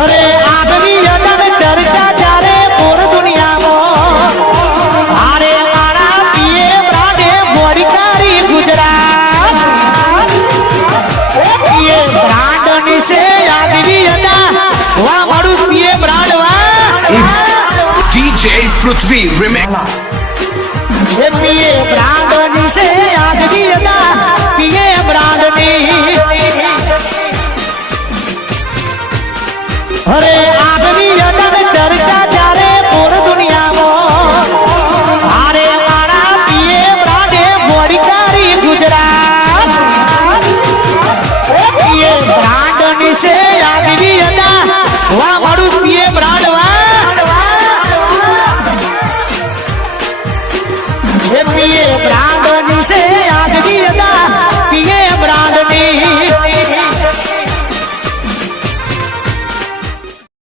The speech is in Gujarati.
અરે આગવી અદન ચર્ચા જ્યારે પૂર દુનિયામાં અરે મારા પીએ બ્રાડે મોરિકારી ગુજરાત પીએ બ્રાન્ડ નિશે આગવી અદા વા મારું પીએ બ્રાન્ડ વા DJ Prithvi Remix. પીએ બ્રાન્ડ નિશે આગવી અદા પીએ બ્રાન્ડ ની અરે